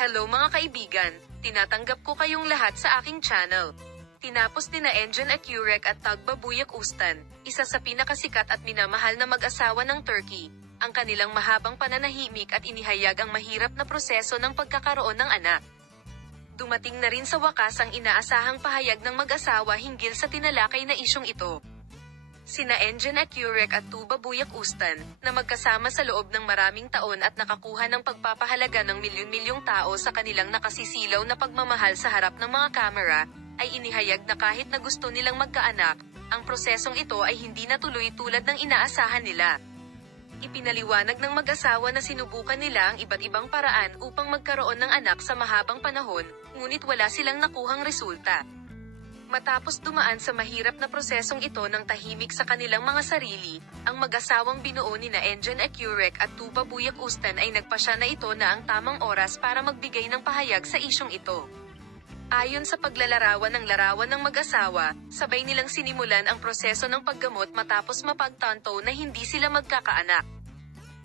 Hello mga kaibigan, tinatanggap ko kayong lahat sa aking channel. Tinapos ni na Engin Akyurek at Tugba Buyak Ustan, isa sa pinakasikat at minamahal na mag-asawa ng Turkey, ang kanilang mahabang pananahimik at inihayag ang mahirap na proseso ng pagkakaroon ng anak. Dumating na rin sa wakas ang inaasahang pahayag ng mag-asawa hinggil sa tinalakay na isyong ito. Sina Engin Akyurek at Tugba Buyak Ustan, na magkasama sa loob ng maraming taon at nakakuha ng pagpapahalaga ng milyon-milyong tao sa kanilang nakasisilaw na pagmamahal sa harap ng mga kamera, ay inihayag na kahit na gusto nilang magkaanak, ang prosesong ito ay hindi natuloy tulad ng inaasahan nila. Ipinaliwanag ng mag-asawa na sinubukan nila ang iba't ibang paraan upang magkaroon ng anak sa mahabang panahon, ngunit wala silang nakuhang resulta. Matapos dumaan sa mahirap na prosesong ito ng tahimik sa kanilang mga sarili, ang mag-asawang binuo ni na Engin Akyurek at Tugba Buyak Ustan ay nagpasya na ito na ang tamang oras para magbigay ng pahayag sa isyong ito. Ayon sa paglalarawan ng mag-asawa, sabay nilang sinimulan ang proseso ng paggamot matapos mapagtanto na hindi sila magkakaanak.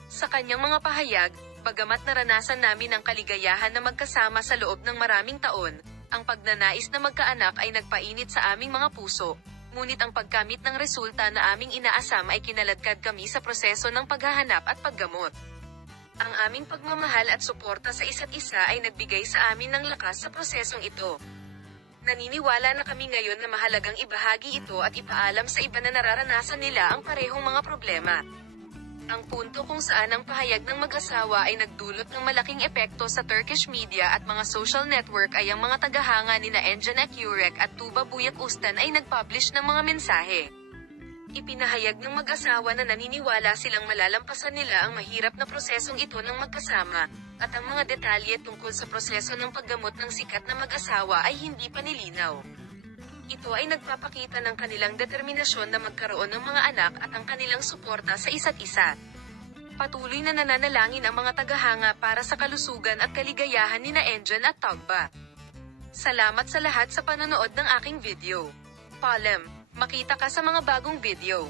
Sa kanyang mga pahayag, bagamat naranasan namin ang kaligayahan na magkasama sa loob ng maraming taon, ang pagnanais na magkaanak ay nagpainit sa aming mga puso, ngunit ang pagkamit ng resulta na aming inaasam ay kinaladkad kami sa proseso ng paghahanap at paggamot. Ang aming pagmamahal at suporta sa isa't isa ay nagbigay sa amin ng lakas sa prosesong ito. Naniniwala na kami ngayon na mahalagang ibahagi ito at ipaalam sa iba na nararanasan nila ang parehong mga problema. Ang punto kung saan ang pahayag ng mag-asawa ay nagdulot ng malaking epekto sa Turkish media at mga social network ay ang mga tagahanga ni na Engin Akyurek at Tugba Buyak Ustan ay nag-publish ng mga mensahe. Ipinahayag ng mag-asawa na naniniwala silang malalampasan nila ang mahirap na prosesong ito ng magkasama, at ang mga detalye tungkol sa proseso ng paggamot ng sikat na mag-asawa ay hindi pa nilinaw. Ito ay nagpapakita ng kanilang determinasyon na magkaroon ng mga anak at ang kanilang suporta sa isa't isa. Patuloy na nananalangin ang mga tagahanga para sa kalusugan at kaligayahan ni na Engin at Tugba. Salamat sa lahat sa panonood ng aking video. Paalam, makita ka sa mga bagong video.